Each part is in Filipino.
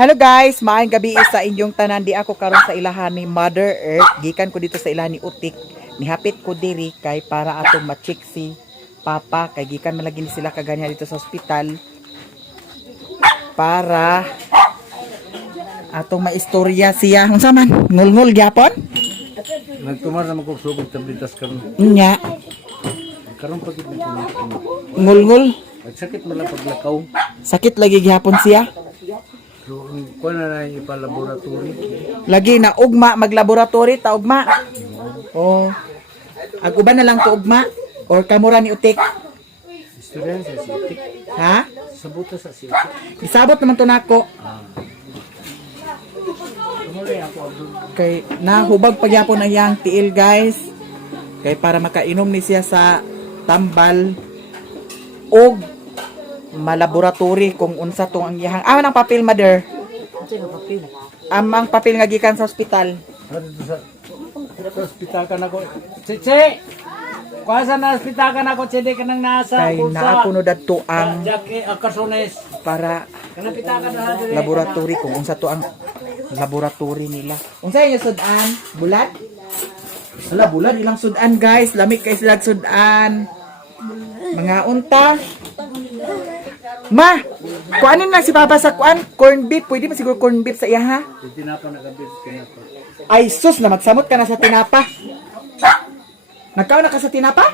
Hello guys, maayong gabi sa inyong tanan. Di ako karon sa ilahan ni Mother Earth. Gikan ko dito sa ilahan ni Utik. Nihapit ko diri kay para atong ma-check si Papa kay gikan malagi ni sila kaganya dito sa ospital para atong maistorya siya. Unsa man? Ngulngul gyapon? Nagtumar naman kong sugod tablitas karon. Nya, Karon pagit na ngulngul. nagsakit man lang paglakaw. Sakit lagi gyapon siya. So, kuha na ipalaboratory. Lagi na ugma maglaboratory ta ugma. Oh. Ag uban na lang to ugma or kamura ni Utik. Istorya sa sitik. Ha? Sabuta sa sitik. Isabot naman to nako. Tumuli ako doon. Kay nahubag pagyapon ang iyang tiil guys. Kay para makainom ni siya sa tambal og malaboratory kung unsa tong ang iyang ang papel mother. Ang papel nga gikan sa ospital. Dito sa ospital ka na ko. Chiche! Kuha sa na ospital ka na ko. Chede ka nang nasa. Kay naakuno dadto ang Jackie Akasones. para Kanapita ka na. laboratory kung unsa to ang laboratory nila. Unsa yung sudan? Bulat? Hala, bulat ilang sudan guys. Lamig kay sila sudan. Mga unta. Ma, kuanin lang si Papa sa kuan, corn beef. Pwede ba siguro corn beef sa iya ha? Tinapa na kabit. Tinapa. Ay sus, na magsamot ka na sa tinapa. Nagkaon na ka sa tinapa?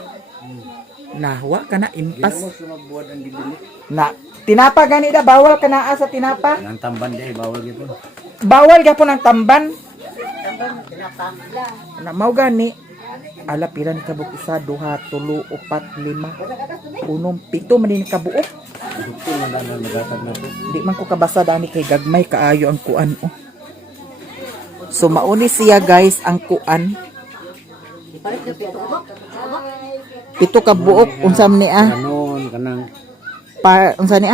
Nahwa ka na, impas. Ginawa sa magbuhat ang gibili. Na, tinapa gani da, bawal ka na sa tinapa. Ang tamban dahil bawal gito. Bawal gapon ang tamban. Na mao gani. Ala piran kabuk isa, duha, tulo, upat, lima, unom, pito man din kabuok. Ito na nagatag na ito. Di man ko kabasa dani kay gagmay kaayo ang kuan oh. So mauni siya guys ang kuan. Pito ka buok unsam ni Ganon, kanang unsa ni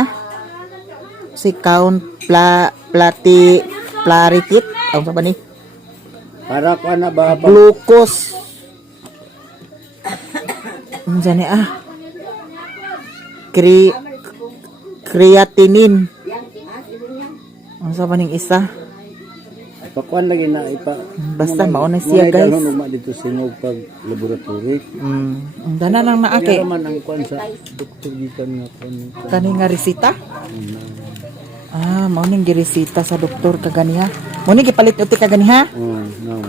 si count plarikit unsa ba ni para ko na ba glucose unsa ni creatinine unsa ba ning isa pakuan lagi na ipa basta mauna siya guys uma dito singog pag laboratory ang dana nang naa kay kaya man ang kuan sa doktor gikan nga kuan kani nga resita mao ning giresita sa doktor kaganiha mo ning gipalit uti kaganiha no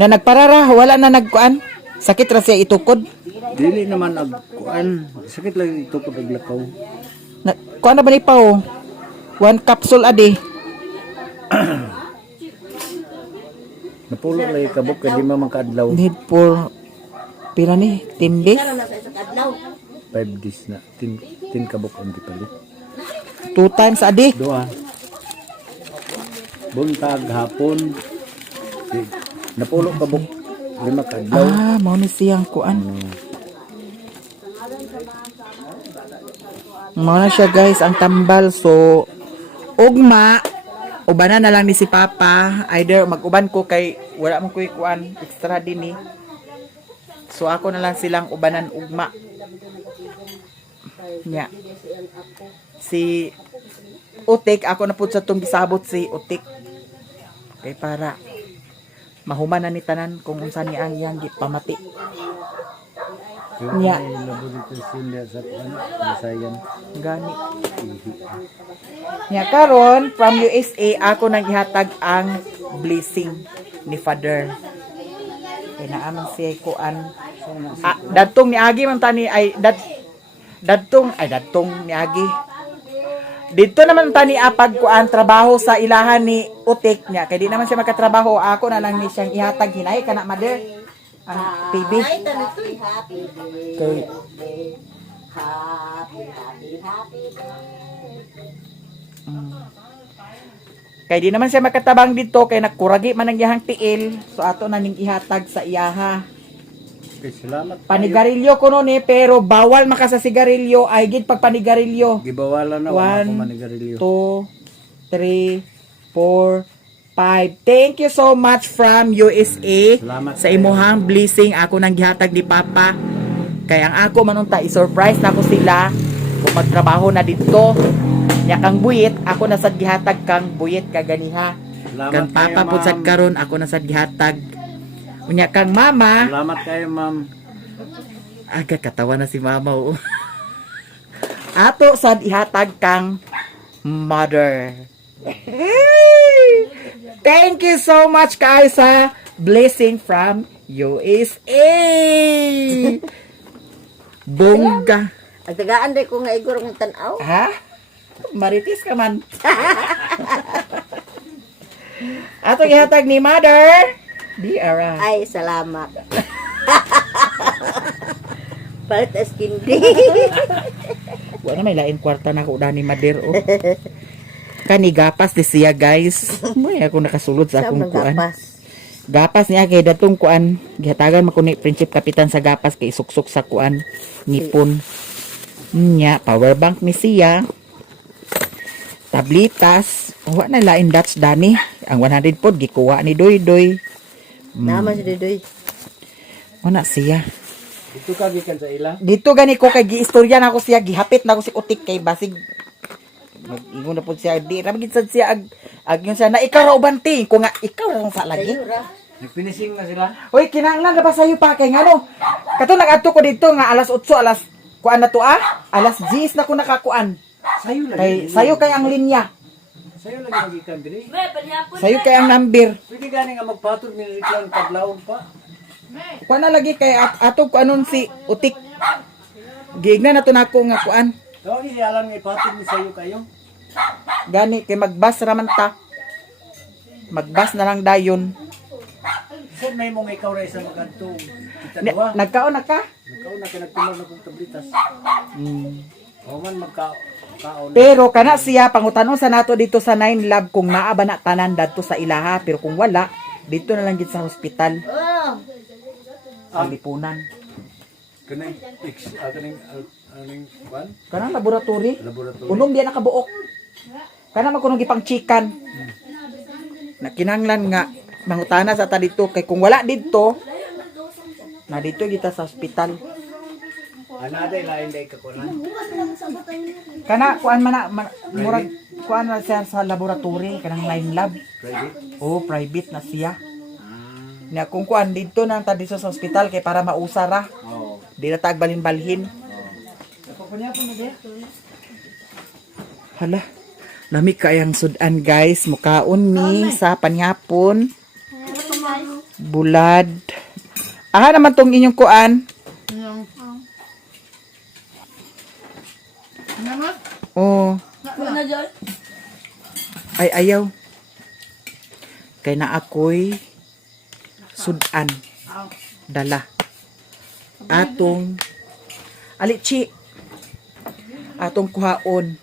na nagparara wala na nagkuan sakit ra siya itukod dili naman ag kuan sakit lang ito pag lakaw na, kuan na ba ni Pao 1 capsule adi napulo lagi kabuk kay di man kaadlaw need for pila ni 10 days 5 days na 10 kabuk ang gipalit 2 times adi duha buntag hapon napulo kabuk 5 kaadlaw mao ni siyang kuan mao na siya guys ang tambal so ugma ubanan na lang ni si Papa either mag-uban ko kay wala man ko'y kuan extra din so ako na lang silang ubanan ugma nya si Utik ako na pud sa tong gisabot si Utik kay para mahuman na ni tanan kung unsa ni ang iyang gipamati nya laboratory sa kuan masayan gani nya karon from USA ako nang ihatag ang blessing ni Father kay naaman siya kuan dadtong ni Agi man tani ay dadtong ni Agi dito naman tani apag kuan trabaho sa ilahan ni Utik niya kay di naman siya makatrabaho ako na lang ni siyang ihatag hinay kana mother ang TV kay kay di naman siya makatabang dito kay nakuragi man ang iyahang tiil so ato na ning ihatag sa iyaha salamat panigarilyo ko noon pero bawal maka sa sigarilyo ay gid pag panigarilyo gibawalan na 1 ako manigarilyo 2 3 4 5. Thank you so much from USA salamat sa imuhang blessing ako nang gihatag ni Papa. Kaya ang ako manunta i-surprise na ko sila kung magtrabaho na dito. Nya kang buyit, ako na sad gihatag kang buyit kaganiha. Salamat Kang papa kayo, pud sad ma'am. karon ako na sad gihatag. Unya kang mama, Salamat kayo, ma'am. aga katawa na si mama oh. Ato sad ihatag kang mother. Thank you so much guys sa blessing from USA. Bongga. Ang tagaan day ko nga igor ng tanaw. Ha? Maritis ka man. Ato ihatag ni mother. Di ara. Ay, salamat. Palit as kindi. Wala na may lain kwarta na ko ni Mader oh. Kani gapas di siya guys. May ako nakasulod sa akong kuan. Gapas niya kay datong kuan. Gihatagan man ko ni Prinsip Kapitan sa gapas kay suksok sa kuan nipon. Nya power bank ni siya. Tablitas. Wa na lain Dutch dani. Ang 100 pod gikuha ni Doy Doy. Naman si Dodoy. Wala siya. Dito ka gikan sa ila. Dito gani ko kay giistorya na ako siya, gihapit na ako si Utik kay basig mag-ingon na po siya, di ra magid sad siya ag yun siya na ikaw ra ubanti ko nga ikaw ra sa lagi. Nagfinishing na sila. Oy kinahanglan na ba sayo pa kay ngano? Kato nagadto ko dito nga alas 8 alas kuan na to alas 10 na ko nakakuan. Sayo Kay sayo kay ang linya. Sayo lagi magikan diri. Sayo kay ang number. Pwede gani nga magpatod ni reklam kadlawon pa. Kuan na lagi kay ato kuanon si Utik. Giigna na to nako nga kuan. Tawag ni alam nga ipatod ni sayo kayo. Gani kay magbas raman ta. Magbas na lang dayon. Saan may mong ikaw ra isa magadto. Kita duwa. Nagkaon na ka? Ikaw na kinagtumaw na kong tablitas. O man magkaon. Pero kana siya pangutanon sa nato dito sa 9 Lab kung naa ba na tanan dadto sa ilaha pero kung wala dito na lang gid sa hospital sa lipunan. Kanang aning kwan Kanang laboratory. laboratory. Unom diya nakabuok. Kana magkunong gipang chikan. Na kinanglan nga mangutana sa ta dito kay kung wala dito na dito kita sa hospital. Ana day lain day ka kunan. Kana kuan man na murag kuan na siya sa laboratory kanang 9 Lab. Private. Oh, private na siya. Na kung kuan dito na ta dito sa hospital kay para mausara. Oh. Di na tag balhin-balhin. Papunya po mo dia. Hala. Lami kayang sudan guys. Mukaon mi sa panyapon. Bulad. Aha naman tong inyong kuan. Oh. Ay ayaw. Kay na ako'y sudan. Dala. Atong alichi. Atong kuhaon.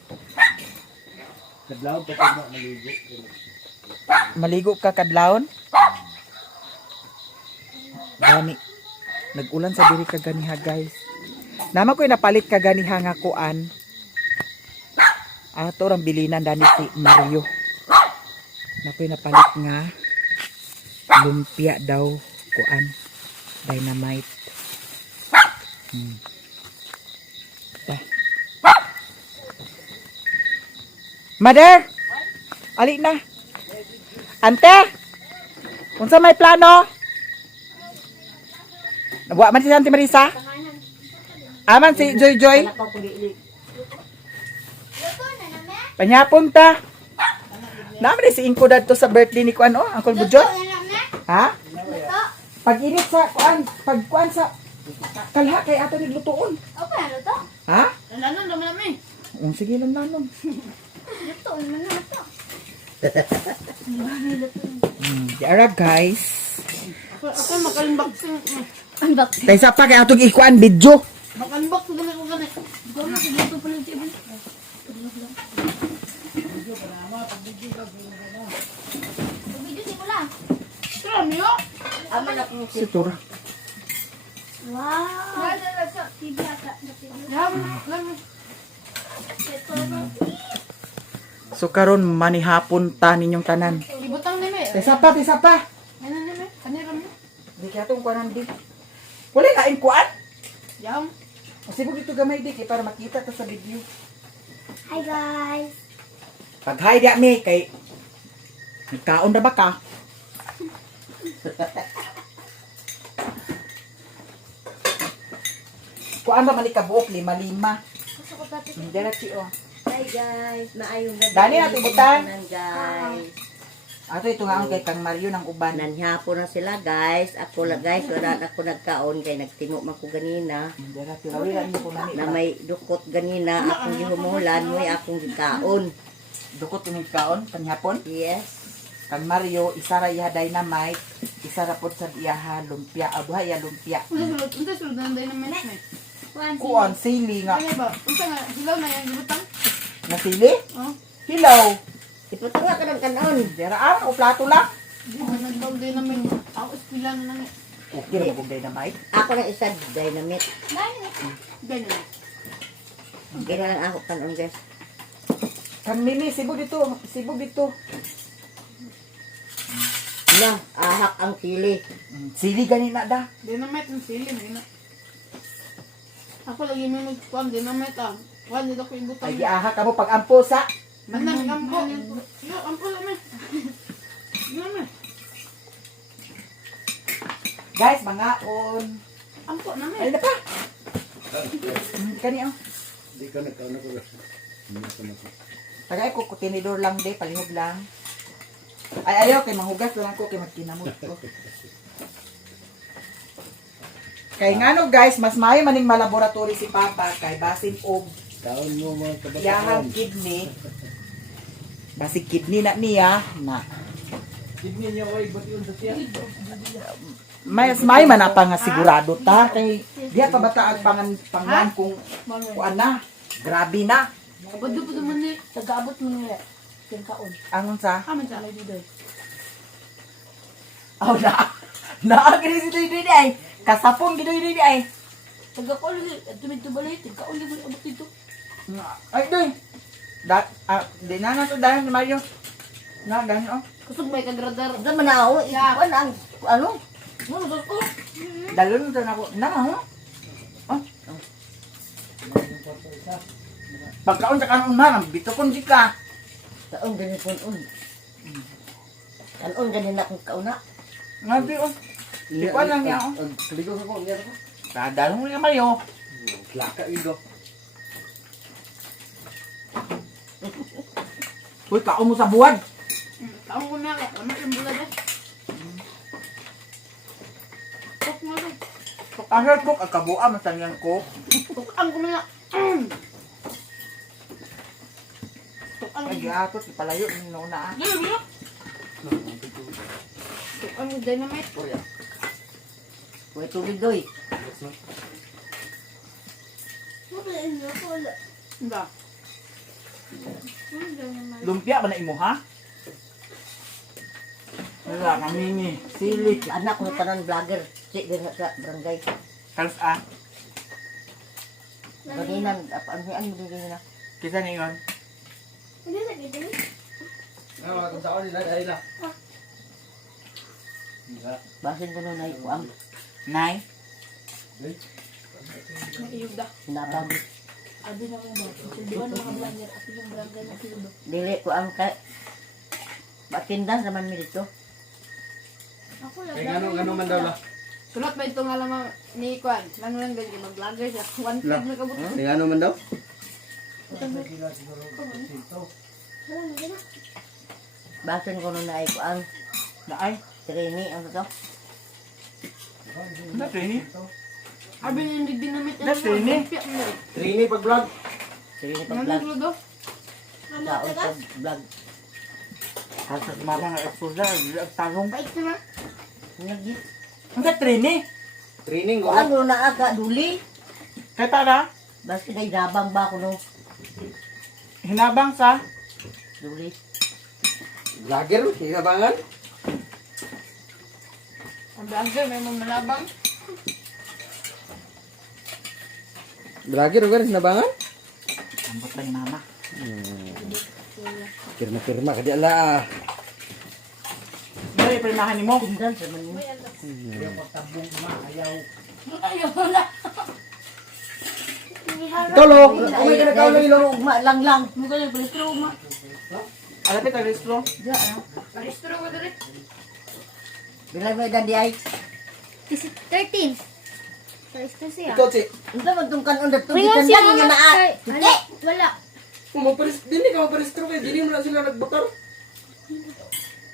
Kadlaw pa ko maligo. Maligo ka kadlawon? Gani. Nag-ulan sa diri kaganiha guys. Nama ko'y napalit kaganiha nga kuan. Ato rang bilinan dani si Mario. Na ko'y napalit nga lumpia daw kuan. Dynamite. Mother! Ali na. Ante! Unsa may plano? Nabuwa man si Auntie Marisa? Aman si Joy Joy? Panyapon ta. Naman si Inko dadto sa birthday ni Kuan Uncle Budjot. Ha? Pag-init sa kuan, pag-kuan sa kalha kay ato ni lutuon. Ha? Sige lang nanon. Diara guys. Ako maka-unboxing. Tay sa pa kay atong ikuan video. Maka-unbox ko gani ko gani. Go na sa dito pala TV. Video simula. Tara niyo. Aman na kong Si Tura. Wow. TV ata. Lam. So karon manihapon ta ninyong tanan. Ibutang ni me. Tay sa pa, tay sa pa. Ano ni me? Kanira mo. Di kaya itong kuanan di. Wala lain kuan. Yam. Kasi mo dito gamay di kay para makita ta sa video. Hi guys! Pag-hi diya mi kay nagkaon na ba ka? Kuan ba mali ka buok lima-lima. Diretsi oh. Hi guys, maayong gabi. Dani natin butan. Guys. Ato ito nga ang kay Kang Mario ng uban. Nanhyapo na sila guys. Ako la guys, wala na ako nagkaon kay nagtimo man ko ganina. Diretsi lawiran mo ko nani. Na may dukot ganina akong gihumulan mo akong gikaon. Dukot yung kaon panhapon. Yes. Kang Mario isa ra iya dynamite, isa ra pod sa iyaha lumpia, abuhay ya lumpia. Unsa sulod na dynamite na? Kuan sili nga Ano ba? Unsa nga hilaw na yang gibutang? nasili. Oh. Hilaw. Iputo nga ka ng kanon. Dira o plato lang. Di ba nagbaw dynamite? Ako ispila na lang. Okay ra kung dynamite. Ako na isa dynamite. Ganyan. Kaya lang ako kanon guys. Kang Mimi sibog dito. Na, ahak ang sili. Sili ganina da. Dynamite ng sili na. Ako lagi may nagkuhan dynamite ah. Kuhan dito ko ibutang. Ay giaha ka mo pag ampo sa. Manang ampo. Yo, ampo lang eh. Naman. Guys, mangaon. Ampo naman. Ay na pa. Kani oh. Di ka nagkaon ako. Tagay ko tinidor lang de, palihog lang. Ay ayaw kay mahugas lang ko kay magkinamot ko. Kay ngano guys, mas maayo maning malaboratory si Papa kay basin og Kaon mo mga yahang kidney. Basin kidney na niya na. Kidney niya oy buti yun sa siya. Mas maayo man na pa nga sigurado ta kay diha pa bata ang pangan kung kuan na. Grabe na. Bado po naman eh. Tagaabot mo nila. Yung kaon. Angon sa? Kaman sa alay dito. Aw na. Naagri si Didi ay. Kasapong gidoy ay. Tagakaon lagi. At tumito balay. Tagakaon lagi abot dito. Ay doy. Di na to dahil ni Mario. Na dahil oh. Kusog may kagradar. Ito man ako, ikuan ang, ano? Ano sa ko? Dalon to na ko. Na oh. Oh. Pagkaon sa kanon man, bitukon di ka. Kaon ganun po, kanon ganun akong kauna. Ngabi oh. Ikuan lang niya oh. Kaligo ko niya ko. Dadalon mo niya Mario. Laka ido. Uy, kaon mo sa buwan. Kaon ko na. Ano yung bulad eh? Tok mo rin. Asal ko agkabua masanyan ko. Tukaan ko na. Tukaan Ay atot ipalayo ni na. Dito, dito. Tukaan mo dynamite. Huwag tubig doy. Hindi. Lumpia ba na imo ha? Wala kami ni sili. Anak ko tanan vlogger. Si ganun sa barangay. Kalos ah. Ganinan, ano mo din na. Kita na yun. Ah, kung saan nila dahil na. Basin ko nun na ikuang. Nay. Naiyog da. Sinabang. Adi na mo ba? Silbihan mga vlogger. Ati yung barangay na silbo. Dili ko ang kay. Batindan naman mi dito. Ako lang. Kaya ano man daw la. Sulat ba ito nga lang ni Kwan? Lang ganyan. Mag-vlogger siya. One feed na kabut. Kaya ano man daw? Basin ko nun na ikuang. Naay. Trini, ano to? Dati ni. Abi na yung dinamit na That's really? Trini pag vlog. Trini pag Ano vlog. nagludo? Saon pag vlog. Hasa mama nga eksusa. Talong. Bait na na. Nagit. Ang ka trini. Training ko. Ano na aga, duli. Kaya tara. Basta kay dabang ba ko no? Hinabang sa. Duli. Vlogger, hinabangan. Ang vlogger may mga malabang. Vlogger, hinabangan? Ambot lang mama. Pirma-pirma ka di ala. Dali, primahan ni mo. Tindan sa man mo. Ayaw na. Ikaw lo. Umay ka na ikaw lo ilo. Ugma lang lang. Mga ganyan, balistro ma. Alapit ang restro. Diya, ano? Balistro ko dali. Bilang mo edad di ay. 13. Balistro siya. Ikaw si. Unta man tong kanon dato Ringan gikan siya lang nga mga naa. Ano? Wala. Kung dili ka magparestro kay dili mo na sila nagbotar.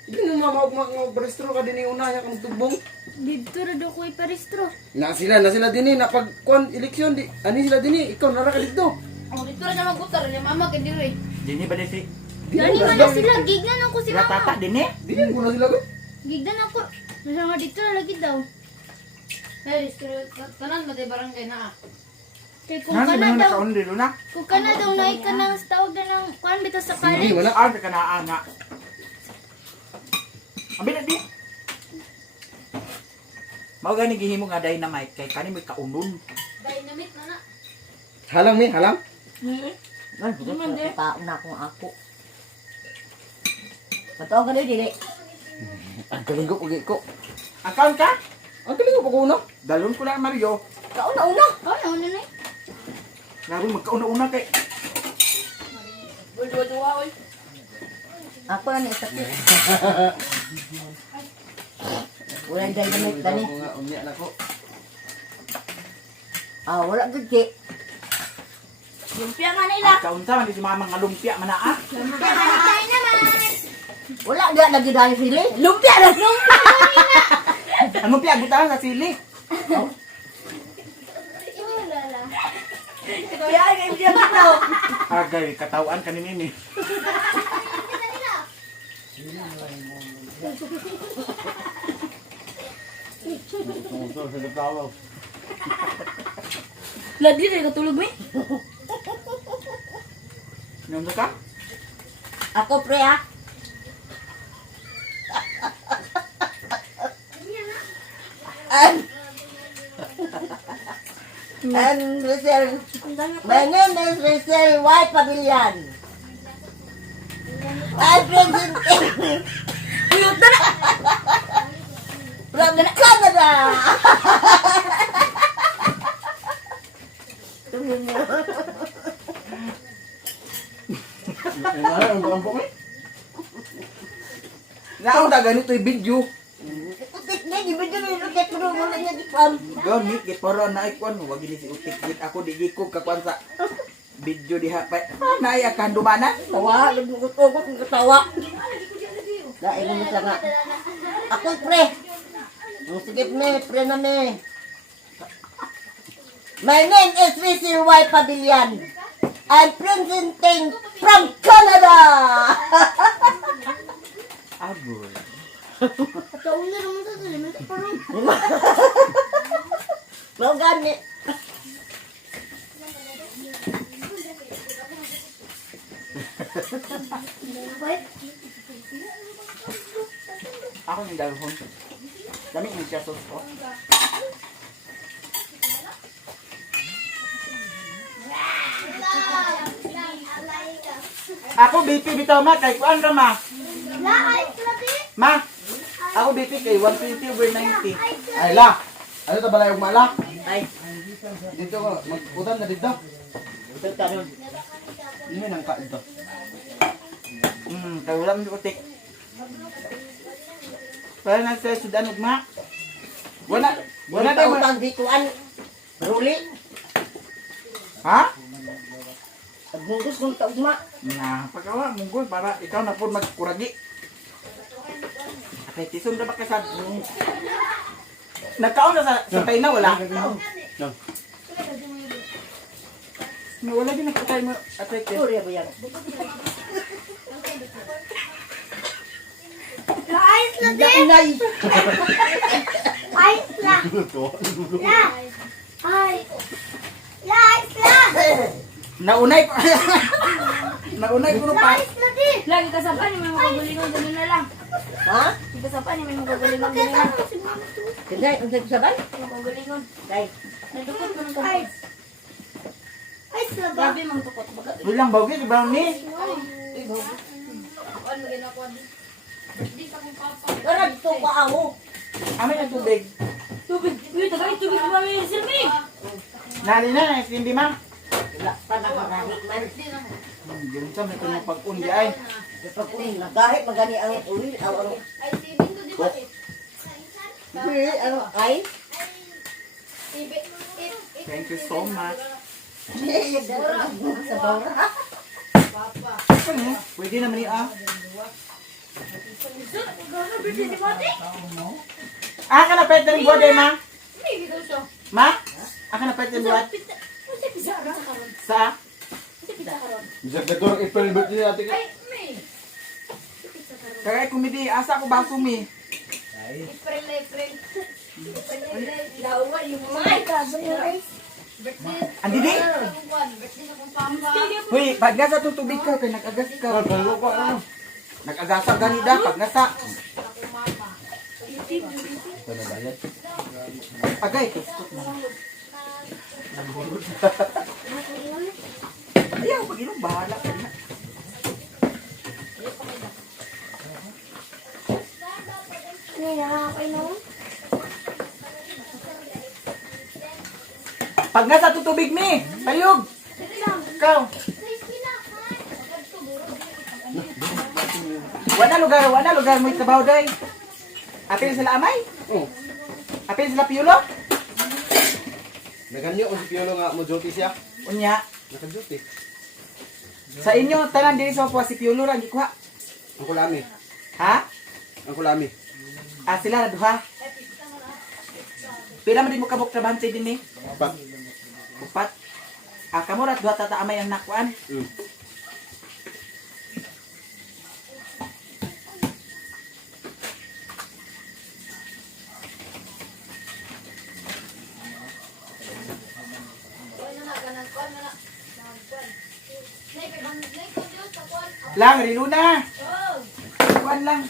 Dili mo magparestro ka dinhi una ya kang tubong. Dito na daw ko iparistro. Na sila dinhi na pag kuan eleksyon di ani sila dinhi ikaw nara ka dito. Ang dito na naman butar, ni mama kay dire. Dini ba si Dali man na sila. Gignan ako si sila mama. tata dini? Dili mo na sila ko. Gignan ako. Nasa nga dito na lagi daw. Balistro, tanan mo di barangay na. Kaya kung Nasi ka ba na daw. nakaon dilo na? Kung ka na daw naik ka ng tawag na ng kuan bitaw sa Hindi college. wala. Ah, ka na nga. Abi na di. Mao gani gihimo nga dynamite kay kani may kaunon. Dynamite na na. Halang mi, halang. Ay, taon na akong ako. Patawag ka na dili. Ang galing ko pagi ko. Account ka? Ang galing ko pag una. Dalon ko lang Mario. Kauna-una. Oh, nauna na. Grabe magkauna-una kay. Bulduwa-duwa oy. Ako na ni sakit. Wala dahil gamit tani. Ako nga unya na ko. Ah, wala gud ki. Lumpia nga nila. Kaunsa man di si mama nga lumpia man ah. Tayo naman. Wala dia lagi dahil sili. Lumpia na. Ano lumpia butahan sa sili? Wala. Kaya ay dia bitaw. Agay katawan kani Mimi. Ladi rin katulog mi. Nando ka? Ako pre ha. And Rizal, my name is Rizal White Pavilion. I'm presenting from Canada. Ang bangko mi. Naon da ganito yung video. Utik na, di ba dyan yung roket mo wala niya di pam. Gamit git poro na ikon wag gini si utik git ako di gikog ka kwan sa video diha pa. Naay akan dumanan. Tawa, nagmukutugot ng katawa. Dahil mo sa nga. Ako pre. Ang sigip me, pre na me. My name is Rizal White Pavilion. I'm presenting from Canada. Agol. Taon na naman sa sila. Parang Mau gani. Ako yung dalhon. Dami yung siya sauce ko. Ako BP bitaw ma kay kuan ra ma. Ma. Ako BP kay 120 over 90. Ay la. Ano ta balay og mala? Ay, Dito ko mag-utan na dito. ito tanong. Ini nang ka dito. Kay wala man utik. Para na sa sudan ugma. Wala Wala tayo daw tang dikuan. Ruli. Ha? Agbungkus ng taugma. Na, pagkawa munggol para ikaw na po magkuragi. Kay tison na ba kasad? Nagkaon na sa tayo na wala. Na wala din nakatay mo atay ko. Sorry ba yan? ayos na din. Inay. Ayos na. La. Ay. La, ayos na. Naunay ko. Naunay ko pa. Ayos na din. Lagi kasapan ni may magalingon ganun na lang. Ha? Kasapan ni may magalingon ganun na lang. Kaya ang sabay? Magalingon. Dai. Nadukot mo ng kamay. Ayos. Ayos na ba? Grabe mang tukot. Baga. Bilang bawgi si Brownie. Ano ginakuha din? Wala dito ka ako. Amin ang tubig. Tubig. Uy, tagay tubig mo may silbi. Nari na, hindi ma. Wala pa nakagahi man. Ganun sa may kanong pag-undi ay. Kapag kung nagahit magani ang uwi, ang ano, ay? Thank you so much. Sa bawra. Pwede naman yun ah. Ka na pwede ng bode, ma? Ma? Ka na pwede ng bode? Sa? Bisa ketor April birthday natin ka. Kaya kumidi, asa ko baso mi? Andi di? Huy, pag nasa tutubig ka, kaya nag-agas ka. Kalo pa ano? Nag-agasa ganida, pag nasa. Agay, kustot mo. Ayaw, pag ilang bahala ka na. Hindi nakakainom. Pag nasa tutubig mi, payog. Ikaw. Wala lugar mo itabaw day. Apil sila amay? Oh. Apil sila piulo? Naganyo ko si Piolo nga mo duty siya. Unya, Naka-duty. sa inyo tanan diri sa upuan si piulo ra gikuha. Ang kulami. Ha? Ang kulami. Ah, sila na duha. Pila man di mo kabuk trabahante din ni? Pat. Upat. Ah, kamo ra duha tata amay ang nakuan. Lang, Riluna. Kuan lang,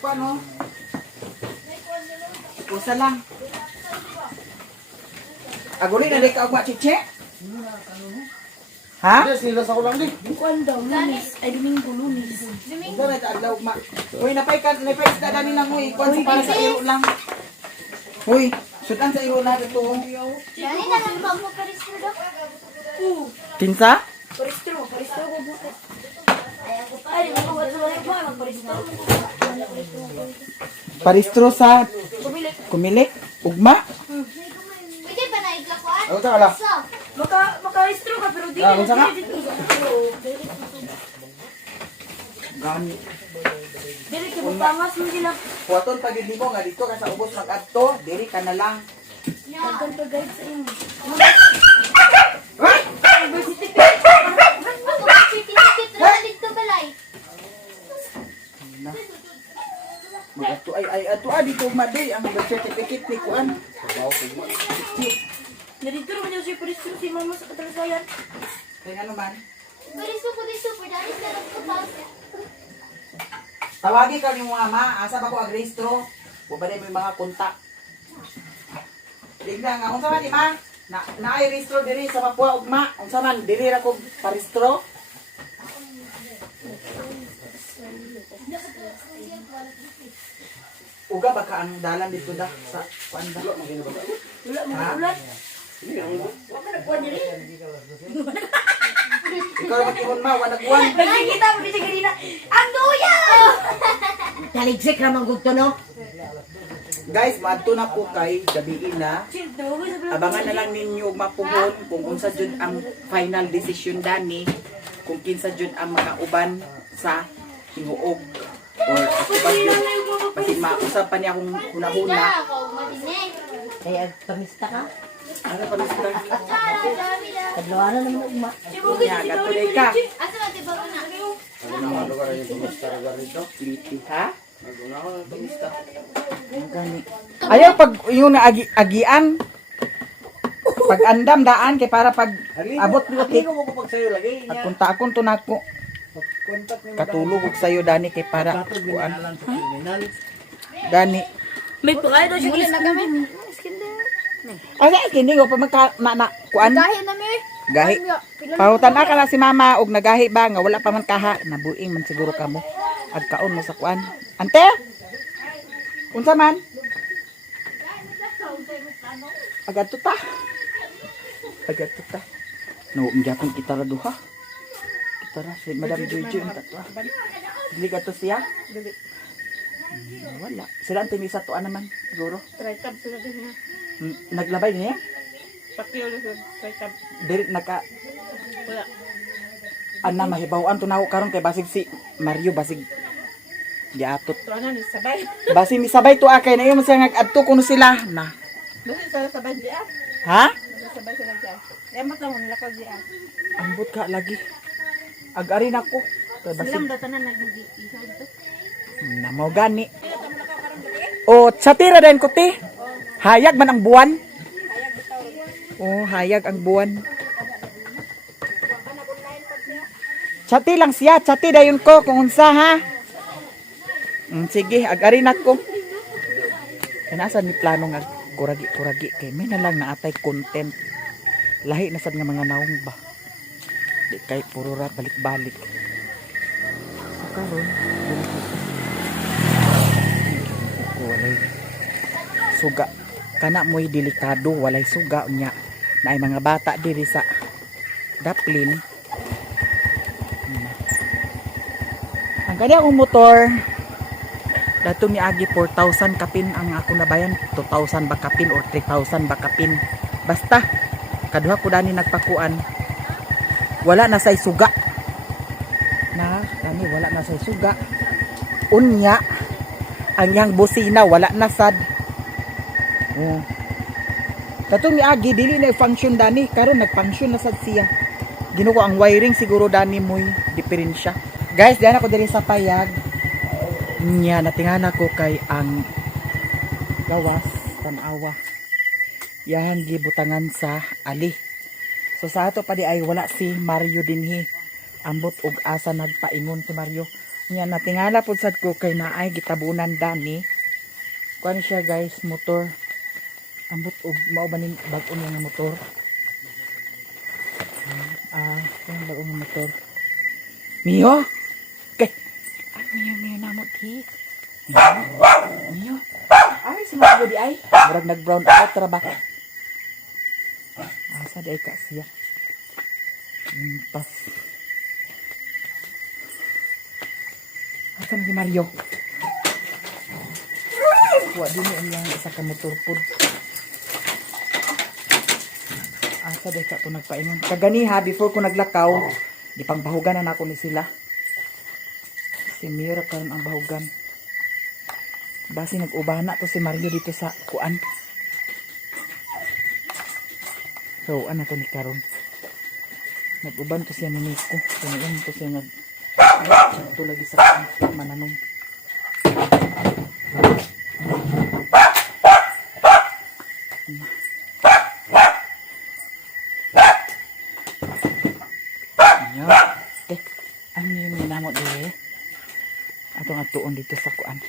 kuan mo. Usa lang. Aguli na di ka agwa chiche? Ha? Yes, nila sa kulang di. Ito na taadlaw ma. Uy, napay isda dani lang huy. Kuan para sa iro lang. Huy, sudan sa iro na dito. Dali na lang ba mo paristro daw? Kinsa? Paristro ko bukas. Ay, magbuhat sa mga iba, magparistro. Paristro sa kumilik. Ugma. Pwede ba na itlakuan? Ano ta ala? Makaristro ka, pero di Ah, unsa ka? Gani. Dili ka bupangas mo sila. Kuwaton pag hindi mo nga dito ka sa ubos mag-adto, diri ka na lang. Pagkan pa guide sa inyo. Hoy! Dito balay. Mag-adto ay adto dito ugma day ang birth certificate ni kuan. Narito naman yung si paristro si mama sa katalagayan. Kaya ano man? Paristro ko dito, pwede na lang kapas. Tawagi ka ni mama, asa ba ko agrestro? O ba may mga kontak? Tignan nga, unsa man di ma? Naay restro diri sa Mapua ugma. Unsa man diri ra ko paristro? Uga ba ka ang dalan dito da sa kuan da? Wala mo Ha? ulat. Huwag ka nagkuhan diri. Ikaw ra magkihon ma, wa nagkuan. Nagkikita mo dito kanina. Ang duya! Taligsik naman gugto no. Guys, maadto na po kay gabiin na. Abangan na lang ninyo ug mapuhon kung unsa jud ang final decision dani kung kinsa jud ang makauban sa hinuog or ako ba yun kasi mausap pa niya akong hunahuna. Ako, matinig. Kaya pamista ka. Ano pa mister? Dami na. Kadlawanan naman ugma. Kaya gatuloy ka. Asa na, diba ko na? Ano naman lugar yung kumusta lugar nito? Ha? Naguna ko na kumusta. Ayaw pag yung naagian. Pag andam daan kay para pag abot mo Hindi ko mo pag sa'yo lagi. at punta akong tunako. Kontak ni Katulog og sayo dani kay para Katod kuan. binalan sa kriminal. Dani. May pagkain daw siya. Muli na kami. Ay, kini ko pa magka na kuan. Dahil na mi. Gahi. Pautan na ka na si mama og nagahi ba nga wala pa man kaha, nabuing man siguro kamo. Agkaon mo sa kuan. Ante? Unsa man? Agad ta. Agad ta. No, magyapon kita ra duha. Kita ra si Madam Jojo ang tatwa. Dili ka to siya? Dili. Wala. Sila ang tinisa to naman siguro. Try tab sila din ha. Naglabay niya? Pakiyo na sila. Try tab. Dili naka Wala. ana mahibaw-an to naho karon kay basig si Mario basig giatot. Ito na, sabay. Basig ni sabay to akay na yung siya nag-adto kuno sila na. Basta sila sabay di ah. Ha? Basta sabay sila di ah. Emot na mo, nilakaw di ah. Ambot ka lagi. Ag-ari na ko. Kay basig Silam data na nag-isaw dito. na mo gani. O tsatira din ko ti. Hayag man ang buwan. Oh, hayag ang buwan. Chati lang siya, chati dayon ko kung unsa ha. Sige, ag-ari na ko. Kanasa ni plano nga kuragi-kuragi kay may na lang naatay content. Lahi na sad nga mga naong ba. Di kay puro ra balik-balik. So karon, walay suga. Kana mo'y delikado, walay suga unya. Na ay mga bata diri sa Daplin. Ang kanya akong motor, dato ni Agi 4,000 kapin ang ako nabayan, 2,000 ba kapin or 3,000 ba kapin. Basta, kaduha ko dani nagpakuan, wala na say suga. Wala na say suga. Unya, ang yang busina, wala na sad. Oh. Dato ni Agi, dili na function dani, karon nag-function na sad siya. Ginuko ang wiring siguro dani mo'y diferensya. Guys, diyan ako diri sa payag. Nya natingana ko kay ang gawas tanawa. Yahan gibutangan sa ali. So sa ato pa di ay wala si Mario dinhi. Ambot og asa nagpaingon si Mario. Nya natingala pud sad ko kay naay gitabunan dani. Kuan siya guys, motor. Ambot og mao ba ning bag-o nga motor. Yung bag-o nga motor. Mio? Mio namot hi. Mio. Ay, sumagot di ay. Murag nag-brown out tara ba? Asa di ay ka siya. Pas. Asa ni Mario? Wa din ang yang isa ka motor pod. Asa di ka to nagpainom. Kagani ha, before ko naglakaw, di pang bahugan na ako ni sila. Si Mira karon ang bahugan. Basi nag-ubana to si Mario dito sa kuan. So, ano to ni karon? Nag-uban to siya ni Nico. Kanilang to siya ito lagi sa mananong. Ano yung minamot dito atong atuon dito sa kuan.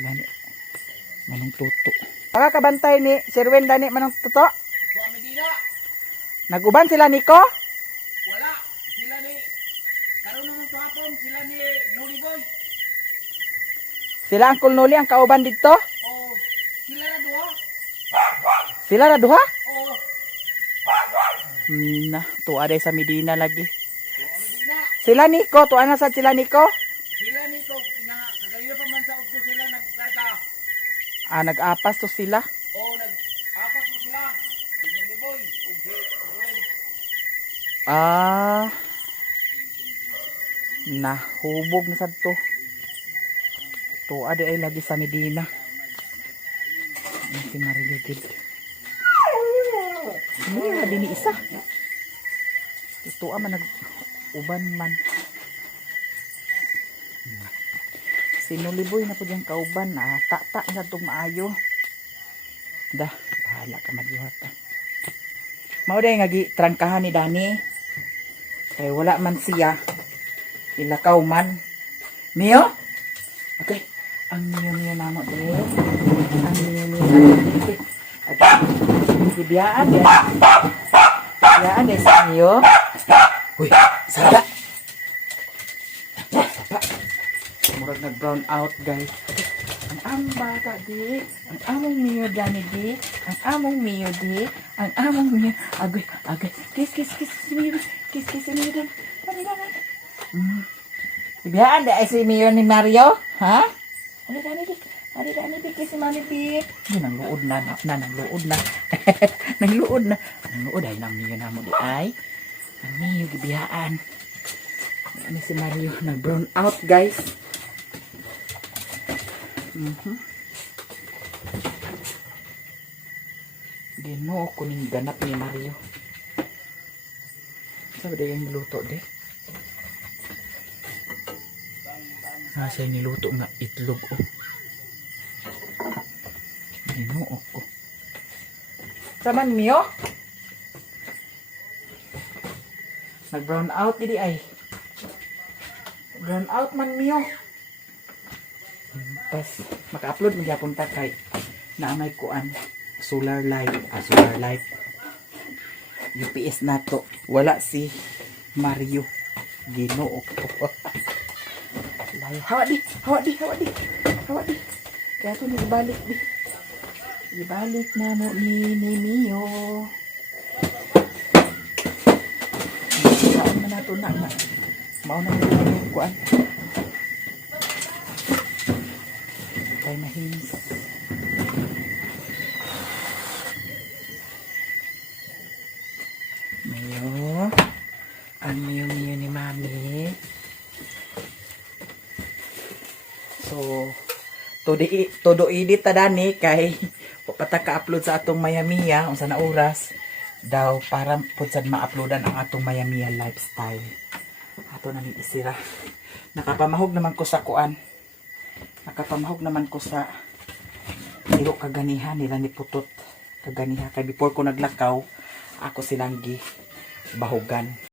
Lani manong tuto. Mga kabantay ni Sirwen dani manong tuto. Naguban sila Nico? Wala. Sila ni karon naman to hapon, sila ni Noli Boy. Sila ang Noli ang kauban dito? Oh, sila ra duha. Sila ra duha? Oh, Na, tuwa day sa Medina lagi. Sila Nico, tuwa na sa sila Nico? sila ni to nga kagayo pa man sa udto sila nagkarga. Nag-apas to sila. Oh, nag-apas mo sila. Si Noli Boy, okay. Nahubog na sad to. Tuwa day ay lagi sa Medina. Si Mario Gid. Mira din isa. Ito man nag-uban man. Si Noli Boy na po diyang kauban. Ta na itong maayo. Dah, bahala ka magyuhata. Mauday nga trangkahan ni Dani. Kaya wala man siya. Ilakaw man. Mio? Okay. Ang Mio namo din. Ang Mio namo din. Ibiyaan din. Ibiyaan din sa Mio. Uy, sada. Sapa. Murag nag-brown out guys. Ang among bata di, ang among Mio Dani di, ang among Mio di, ang among Mio. Agay, agay. Kiss si Mio. Kiss si Mio din. Dali. Ibiyaan ay si Mio ni Mario, ha? Dali di, kiss si Mami di. Nangluod na. Nangluod ay nang Mio na mo di ay. Ang Mio gibiyaan. Ano si Mario, nag-brown out guys. Ginoo ko ning ganap ni Mario. Sabi daw yung niluto de. Nasa yung niluto nga itlog oh. Ginoo ko. Saman Mio? Nag-brown out dili ay. Brown out man Mio. Pas maka-upload mo gyapon ta kay naamay kuan solar light. UPS nato. Wala si Mario. Ginoo ko. Lay hawa di. Kaya to ni ibalik di. Ibalik na mo ni Mio. Saan man nato na ma. Mauna mo yung kuan. Kaya mahinis. Mio. Ang Mio ni Mami. So, todo edit ta dani kay pataka-upload sa atong Mayamiya unsa na oras daw para pud sad ma-uploadan ang atong Mayamiya lifestyle. Ato na ni isira. Nakapamahog naman ko sa kuan. Nakapamahog naman ko sa iro kaganiha nila ni Putot. Kaganiha kay before ko naglakaw ako silang gi bahugan.